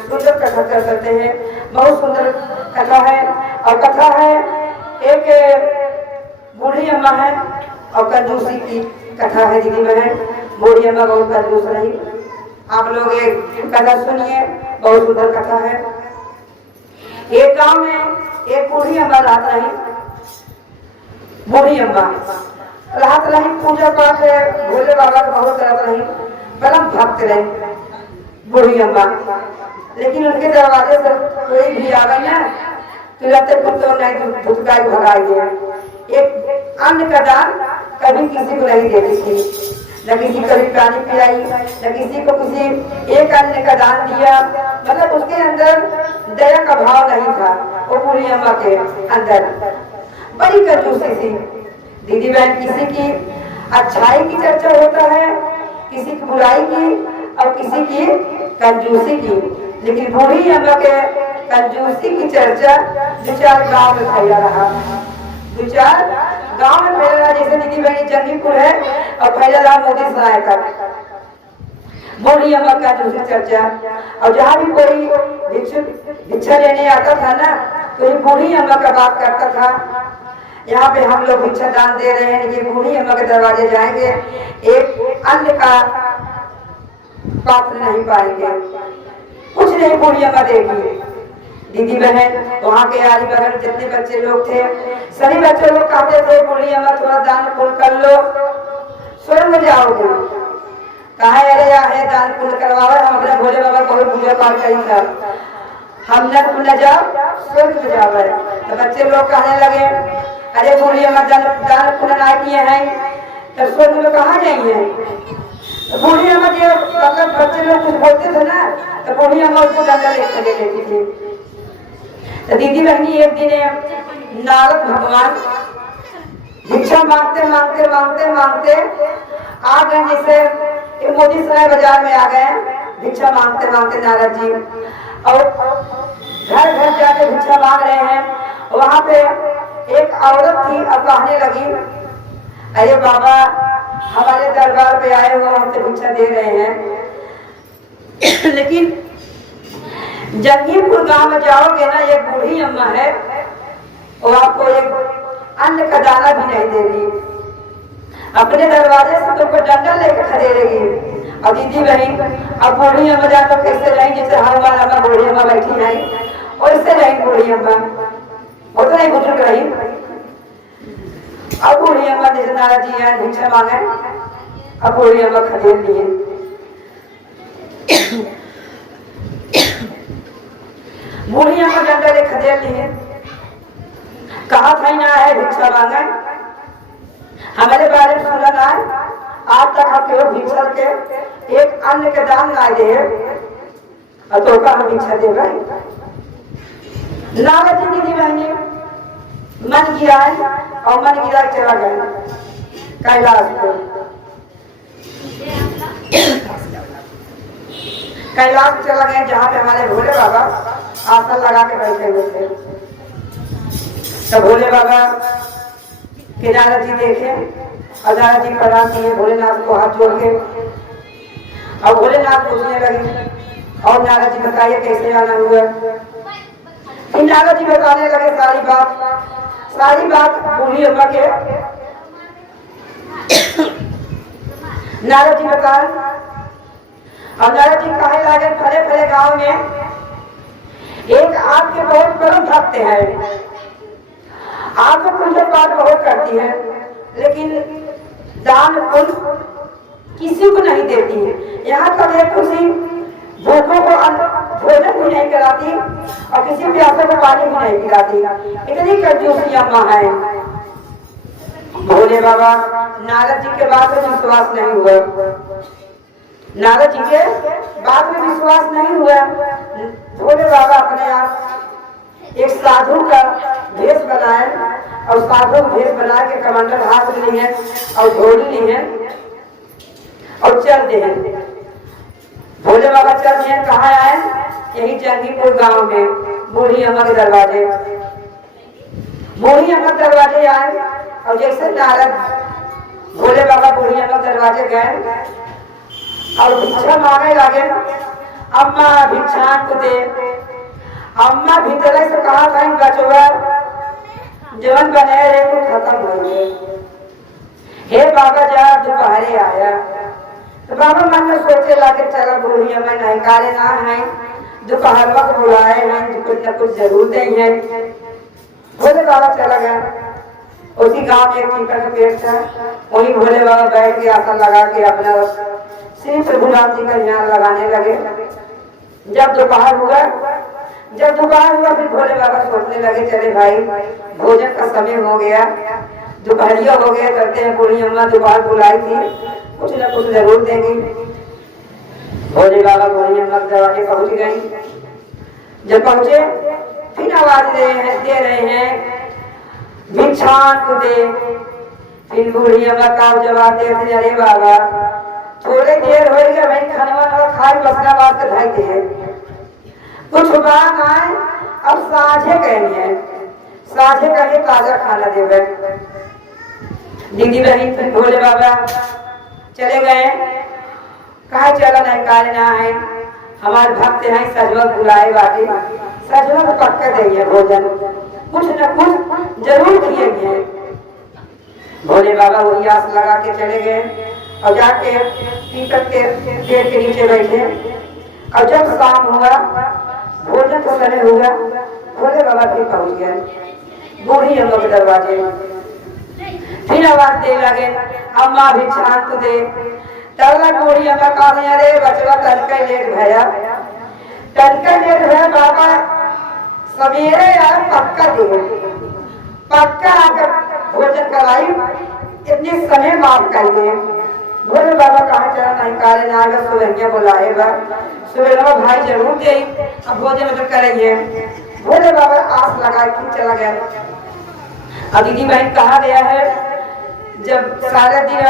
सुंदर कथा करते हैं। बहुत सुंदर कथा है। और कथा है एक बूढ़ी अम्मा है और कंजूसी की कथा है। दीदी बहन, बूढ़ी अम्मा बहुत कंजूस रही। आप लोग एक कथा सुनिए, बहुत सुंदर कथा है। एक गांव में एक बूढ़ी अम्मा रात रही। बूढ़ी अम्मा रात रही, पूजा पाठ भोले बाबा का बहुत करत रही, परम भक्त रही बूढ़ी अम्मा। लेकिन उनके दरवाजे से कोई भी आ गई ना, तुरंत कुत्तों नहीं धुतकाई भगाई दिया। एक अन्न का दान कभी किसी को नहीं देती थी, न किसी को कभी पानी पिलाई, न किसी को किसी एक अन्न का दान दिया। मतलब उसके अंदर दया का भाव नहीं था वो बूढ़ी अम्मा के अंदर। बड़ी कंजूसी थी। दीदी बहन, किसी की अच्छाई की चर्चा होता है, किसी की बुराई की और किसी की कंजूसी की, लेकिन बूढ़ी अम्मा के कंजूसी की चर्चा दो चार गाँव में फैला रहा। दो चार गाँव में फैला रहा। जैसे दीदी बहन जंगीपुर है और फैला रहा मोदी सराय तक बूढ़ी अम्मा का दूसरी चर्चा। और जहाँ भी कोई भिक्षा लेने आता था ना, तो ये बूढ़ी अम्मा का बात करता था। यहाँ पे हम लोग भिक्षा दान दे रहे हैं, ये बूढ़ी अम्मा के दरवाजे जाएंगे, एक अन्न का पात्र नहीं पाएंगे, कुछ नहीं बूढ़ी अम्मा देगी। दीदी बहन, वहाँ के आरी बगल जितने बच्चे लोग थे, सभी बच्चे लोग कहते थे बूढ़ी अम्मा थोड़ा दान पुण्य कर लो, स्वर्ग में जाओगे। कहा अरे या है दान पुण्य करवावे, हम अपने भोले बाबा को पूजा पाठ करी था, हम न पुण्य जाओ स्वर्ग में जावे। तो बच्चे लोग कहने लगे अरे बूढ़ी अम्मा दान पुण्य ना किए हैं तो स्वर्ग में कहाँ जाइए। तो बूढ़ी अम्मा के मतलब बच्चे लोग कुछ बोलते थे ना, तो बूढ़ी अम्मा उसको डंडा लेकर दे देती थी। तो दीदी बहनी एक दिन नारद भगवान भिक्षा मांगते मांगते मांगते मांगते आ गए। जैसे मोदी सराय बाजार में आ गए भिक्षा मांगते मांगते नारद जी, और घर घर जाके भिक्षा मांग रहे हैं। वहां पे एक औरत थी, अब कहने लगी अरे बाबा हमारे दरबार पे आए हुए हम तो भिक्षा दे रहे हैं, लेकिन जंगीपुर गांव में जाओगे ना, एक बूढ़ी अम्मा है वो आपको एक अन्न का दाना भी नहीं देगी, अपने दरवाजे से तुमको डंडा लेकर खदेड़ेगी। और दीदी बहन, अब बूढ़ी अम्मा जानो कैसे रही, जैसे हमारा अम्मा बूढ़ी अम्मा बैठी है वैसे रही बूढ़ी अम्मा, वो तो नहीं बुजुर्ग रही। अब बूढ़ी अम्मा जैसे नाराज जी है भिक्षा मांगे, अब बूढ़ी अम्मा खदेड़ लिए। बूढ़ी अम्मा डंडा ले खदेड़ लिए, कहा था ना है भिक्षा मांगे, हमारे बारे में सुना ना है, आज तक हम केवल भिक्षा के एक अन्न के दान ना दे और तो का हम भिक्षा दे रहे। नारद जी दीदी बहनी मन गिराए और मन गिरा चला गया कैलाश को। कैलाश चला गया जहाँ पे हमारे भोले बाबा आसन लगा के बैठे हुए थे। तो भोले बाबा के नारद जी देखे और नारद जी प्रणाम किए भोलेनाथ को हाथ जोड़ के, और भोलेनाथ पूछने लगे और नारद जी बताइए कैसे आना हुआ। फिर नारद जी बताने लगे सारी बात बूढ़ी अम्मा के नारद जी बताए। और नारद जी कहे लगे फले फले गांव में एक आपके बहुत परम भक्त है, आपको पूजा पाठ बहुत करती है, लेकिन दान पुण्य किसी को नहीं देती है। यहाँ तक है किसी भूखों को भोजन भी नहीं कराती और किसी प्यासों को पानी भी नहीं पिलाती। इतनी कंजूसी अम्मा है। भोले बाबा नारद जी के बात में विश्वास नहीं हुआ, नारद जी के बात में विश्वास नहीं हुआ। भोले बाबा अपने आप एक साधु का भेष बनाए और साधु भेष बना के कमंडल हाथ में लिए और झोली लिए और चल दे। भोले बाबा चल दिए, कहाँ आए, यही जंगीपुर गांव में बूढ़ी अम्मा के दरवाजे। बूढ़ी अम्मा दरवाजे आए और जैसे नारद भोले बाबा बूढ़ी अम्मा दरवाजे गए और भिक्षा मांगे लगे। अम्मा भिक्षांत दे। अम्मा भीतर से कहा था बचवा जवन बने रे तो खत्म हो गए। हे बाबा जा दोपहरे आया तो बाबा मन में सोचे लगे चला बूढ़िया में नहीं कारे ना है दोपहर वक्त बुलाए हैं कुछ न कुछ जरूर देंगे। भोले बाबा चला गया। उसी गांव में एक पीपल का पेड़ था वहीं भोले बाबा बैठ के आसन लगा के अपना श्री प्रभुनाथ जी का ध्यान लगाने लगे। जब दोपहर हुआ फिर भोले बाबा सोचने लगे चले भाई भोजन का समय हो गया दोपहरिया हो गया करते हैं बूढ़ी अम्मा दोपहर बुलाई थी कुछ न कुछ जरूर देंगी। भोले बाबा बूढ़ी अम्मा के दरवाजे पहुंच गई। जब पहुंचे फिर आवाज दे रहे हैं भिक्षांत दे। फिर बूढ़ी अम्मा का जवाब देते अरे बाबा थोड़े देर हो गया भाई खाना खाई बसना बात के भाई दे कुछ बात आए अब साझे कहनी साझे कहे ताजा खाना देवे। दीदी बहन फिर भोले बाबा चले गए। कहा चला नहीं काले ना है हमारे भक्त हैं सजवत बुलाए बाटे सजवत पक्का देंगे भोजन कुछ न कुछ जरूर दिएंगे। भोले बाबा वही आस लगा के चले गए और जाके पीपल के पेड़ के नीचे बैठे। और जब शाम हुआ भोजन का समय हुआ भोले बाबा फिर पहुंच गए बूढ़ी अम्मा के दरवाजे। फिर आवाज दे लगे अम्मा भिक्षांत दे। तब तक बूढ़ी अम्मा कहा अरे बचवा तनका लेट भया बाबा सवेरे यार पक्का दे पक्का आकर भोजन कराई इतने समय माफ कर दे। भोले बाबा कहा चला नहीं काले ना अगर सुरंगिया बुलाए सुबह भाई जरूर दे अब भोजन मतलब करेंगे। भोले बाबा आस लगा के चला गया। अब दीदी बहन कहा गया है जब सारा दिन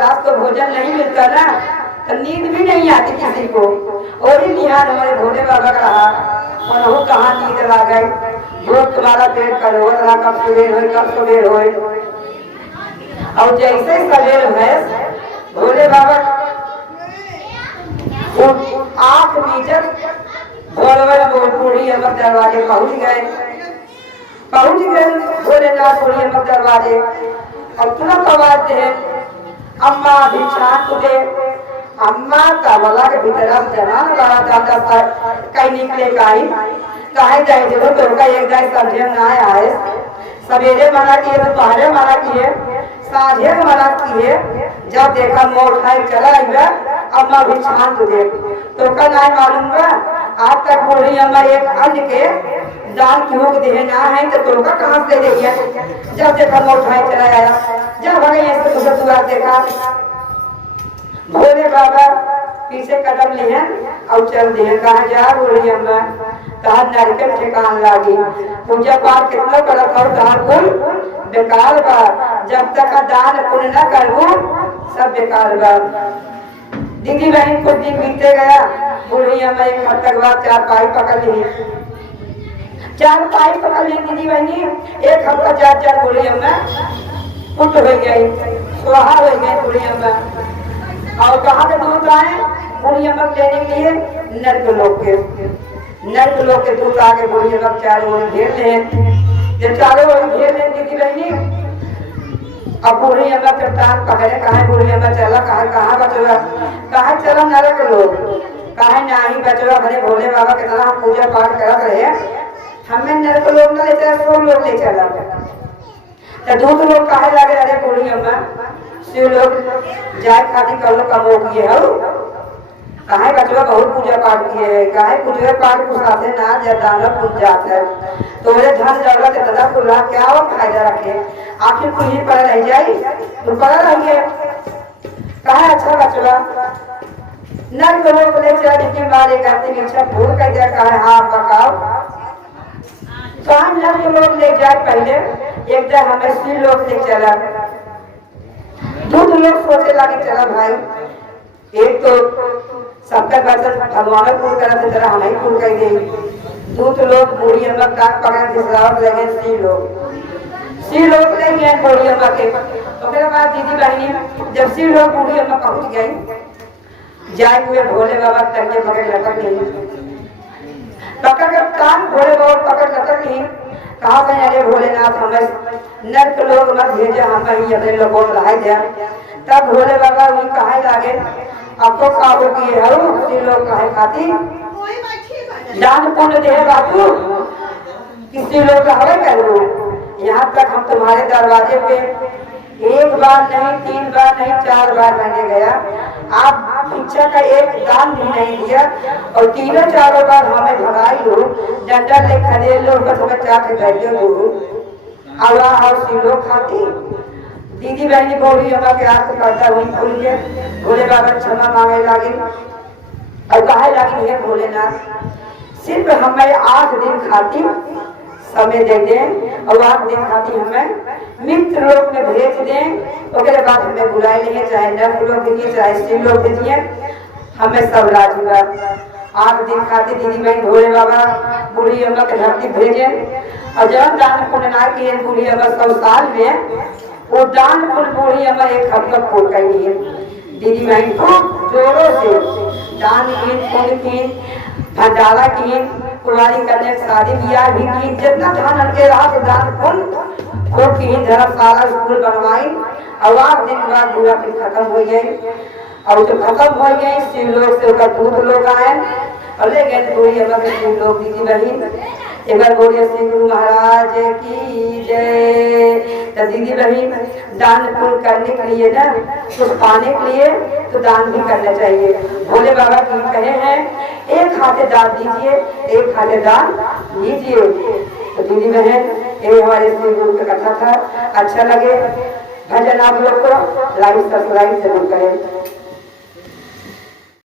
रात को भोजन नहीं मिलता ना तो नींद भी नहीं आती किसी को। और ही निहार हमारे भोले बाबा का रहा और वो कहा नींद ला गई जो तुम्हारा पेट करो कब सवेर हो। और जैसे सवेर है भोले बाबा आंख मीचर बूढ़ी अम्मा दरवाजे पहुंच गए भोलेनाथ बूढ़ी अम्मा दरवाजे। और तुरंत आवाज दे अम्मा भिक्षांत दे। अम्मा तबला के भीतर जनान लगा जाता था कहीं निकले कहीं जाए जरूर तो का एक जाए समझे ना आए। सवेरे मना किए दोपहरे मना किए साझे मना किए। जब देखा मोर खाई चला अम्मा भिक्षांत दे तो का नहीं मालूम बा आज तक बूढ़ी अम्मा एक अन्न के दान क्यों दे ना है तो का कहां से दे दिया। जब देखा मोर खाई चला आया जब भगे ऐसे दूसरा दुआर देखा भोले बाबा पीछे कदम लिए और चल दिए। कहा जा बूढ़ी अम्मा कहा नारियल ठेकान लागी पूजा पाठ कितना करत और कहा कुल बेकार बा जब तक दान पुण्य न करूं सब बेकार बा। दीदी बहन कुछ दिन बीते गया बूढ़ी अम्मा एक हद तक बाद चार पाई पकड़ ली दीदी बहनी एक हफ्ता चार बूढ़ी अम्मा पुट हो गई सुहा हो गई बूढ़ी अम्मा। और कहाँ से दूध आए बूढ़ी अम्मा लेने के लिए नर्क लोग के दूध आके बूढ़ी अम्मा चारों ओर घेर ले। जब चारों ओर घेर ले दीदी बहनी अब बूढ़ी अम्मा चट्टान पकड़े कहा बूढ़ी अम्मा चला कहाँ बचवा कहा चला नरक लोग कहा नहीं बचवा भले भोले बाबा के तरह हम पूजा पाठ करत रहे हमें नरक लोग न ले चला सब लोग ले चला। तो दूध लोग कहे लगे अरे बूढ़ी अम्मा शिव लोग जाए खाती कर लो कमो किए हो कहे बचवा बहुत पूजा पाठ किए है कहे पूजा पाठ को साथे ना दाना पूज जाता है तोरे धन दौलत इतना खुला क्या वो फायदा रखे आखिर कुछ ही पड़ा रह जाए तुम पड़ा रहिए। कहा अच्छा बचवा नर को लोग ले चला जिसके मारे करते हैं अच्छा भूल कर दिया कहा हाँ पकाओ कहा नर को लोग ले जाए पहले एक दिन हमें श्री लोग ले चला दूध लोग सोचे लगे चला भाई एक तो सबका बचन भगवान पूर्ण करा थे तरह हमें पूर्ण कर गई दूध लोग बूढ़ी अम्मा का पकड़ दिसरावत लगे श्री लोग ले गए बूढ़ी अम्मा के। तो फिर बाद दीदी बहनी जब श्री लोग बूढ़ी अम्मा पहुंच गई जाए हुए भोले बाबा टंगे पकड़ लटक नहीं, पकड़ कर कान भोले बाबा पकड़ लटक नहीं। कहा गए अरे भोलेनाथ हमें नर्क लोग मत भेजे, हम ही अपने लोगों को रह दिया। तब भोले बाबा वही कहे लागे आपको काबू किए हो किसी लोग कहे खाती दान पुण्य दे बाबू किसी लोग हवे करो। यहाँ तक हम तुम्हारे दरवाजे पे एक बार नहीं, 3 बार नहीं, 4 बार मैंने गया, आप भिक्षा का एक दान भी नहीं दिया और 3-4 बार हमें भगाई लो, डंडा ले खड़े लो, बस हमें चाट कर दो आवा और सिलो खाती। दीदी बहनी बोली अम्मा के हाथ करता वही भूल के भोले बाबा क्षमा मांगे लागे और कहे लागी हे भोलेनाथ सिर्फ हमें 8 दिन खाती समय दे दें और 8 दिन खाती हमें मित्र लोग में भेज दें, उसके बाद हमें बुलाए नहीं, चाहे नर्क लोग दीजिए चाहे स्त्री लोग दीजिए, हमें सब राजी बा। 8 दिन खाती दीदी बहन भोले बाबा बूढ़ी अम्मा के धरती भेजे और जब दान पुण्य ना किए बूढ़ी अम्मा 100 साल में वो दान पुण्य बूढ़ी अम्मा एक हफ्ता पूर्ण कर लिए। दीदी बहन खूब जोरों से दान की पुण्य की भंडारा की कुमारी कन्या शादी ब्याह भी की, जितना धन उनके रहा तो दान पुण्य वो की, धर्मशाला स्कूल बनवाई और 8 दिन बाद पूरा फिर खत्म हो गई। और जब खत्म हो गई शिव लोग से उसका दूध लोग आए और ले गए बूढ़ी अम्मा के शिव लोग दीदी बहन एक बार बोलिए श्री गुरु महाराज की जय। तो दीदी बहन दान पुण्य करने के लिए ना कुछ पाने के लिए तो दान भी करना चाहिए। भोले बाबा की कहे हैं एक हाथे दान दीजिए, एक हाथे दान लीजिए। तो दीदी बहन ये हमारे श्री गुरु का कथा था। अच्छा लगे भजन आप लोग को लाइक सब्सक्राइब जरूर करें।